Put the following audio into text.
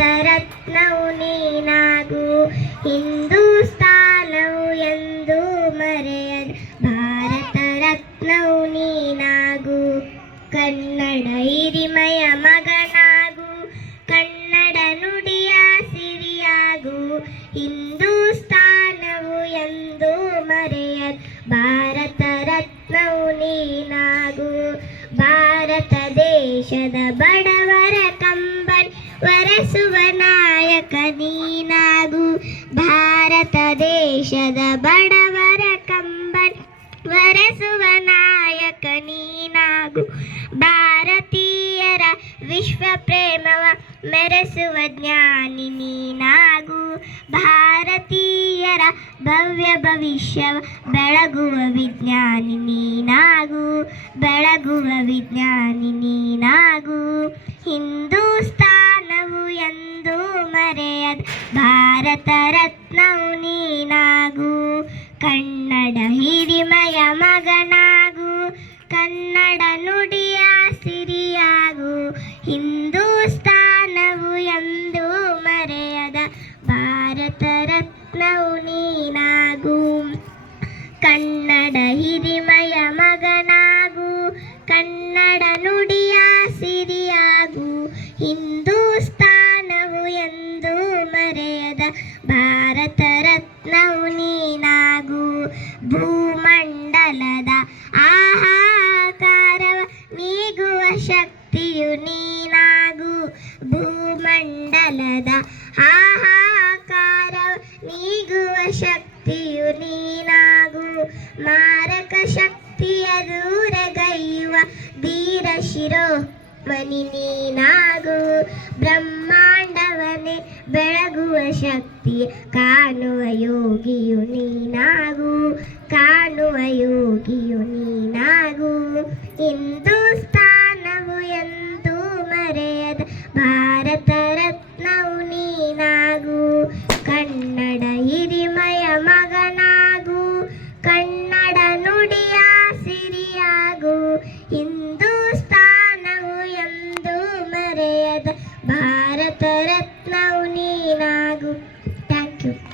ರತ್ನವು ನೀನಾಗು. ಹಿಂದೂಸ್ತಾನವು ಎಂದು ಮರೆಯದ ಭಾರತ ರತ್ನವು ನೀನಾಗು. ಕನ್ನಡ ಹಿರಿಮೆಯ ಮಗನಾಗು, ಕನ್ನಡ ನುಡಿಯ ಸಿರಿಯಾಗು. ಹಿಂದೂಸ್ತಾನವು ಎಂದು ಮರೆಯದ ಭಾರತ ರತ್ನವು ನೀನಾಗು. ಭಾರತ ದೇಶದ ಬಡವರ ಕಂಬನಿ ವರೆಸುವ ನಾಯಕ ನೀನಾಗು. ಭಾರತ ದೇಶದ ಬಡವರ ಕಂಬನಿ ವರೆಸುವ ನಾಯಕ ನೀನಾಗು. ಭಾರತೀಯರ ವಿಶ್ವ ಪ್ರೇಮವ ಮೆರೆಸುವ ಜ್ಞಾನಿ ನೀನಾಗು. ಭಾರತೀಯರ ಭವ್ಯ ಭವಿಷ್ಯವ ಬೆಳಗುವ ವಿಜ್ಞಾನಿ ನೀನಾಗು. ಬೆಳಗುವ ವಿಜ್ಞಾನಿ ನೀನಾಗು. ಹಿಂದೂಸ್ತಾನವು ಎಂದು ಮರೆಯದ ಭಾರತ ರತ್ನವು ನೀನಾಗು. ಕನ್ನಡ ಹಿರಿಮೆಯ ಮಗನಾಗು, ಕನ್ನಡ ನುಡಿಯ ಸಿರಿಯಾಗು. ಹಿಂದೂಸ್ತಾನವು ಎಂದು ಮರೆಯದ ಭಾರತ ರತ್ನವು ನೀನಾಗು. ಕನ್ನಡ ಹಿರಿಮೆಯ ಮಗನಾಗು, ಕನ್ನಡ ನುಡಿಯ ಸಿರಿಯಾಗು. ಹಿಂದೂಸ್ತಾನವು ಎಂದು ಮರೆಯದ ಭಾರತ ರತ್ನವು ನೀನಾಗು. ಭೂಮಂಡಲದ ಆಹಾಕಾರವ ನೀಗುವ ಶಕ್ತಿಯು ನೀನಾಗು. ಭೂಮಂಡಲದ ಆಹಾಕಾರವ ನೀಗುವ ಶಕ್ತಿಯು ನೀನಾಗು. ಮಾರಕ ಶಕ್ತಿಯ ದೂರಗೈಯುವ ಧೀರ ಶಿರೋಮಣಿ ನೀನಾಗು. ಬ್ರಹ್ಮಾಂಡವನ್ನೇ ಬೆಳಗುವ ಶಕ್ತಿ ಕಾಣುವ ಯೋಗಿಯು ನೀನಾಗು. ಕಾಣುವ ಯೋಗಿಯು ನೀನಾಗು. ಹಿಂದೂಸ್ತಾನವು ಎಂದು ಮರೆಯದ ಭಾರತ ರತ್ನವು ನೀನಾಗು. ಕನ್ನಡ ಹಿರಿಮೆಯ ಮಗನಾಗು, ಕನ್ನಡ ನುಡಿಯ ಸಿರಿಯಾಗು.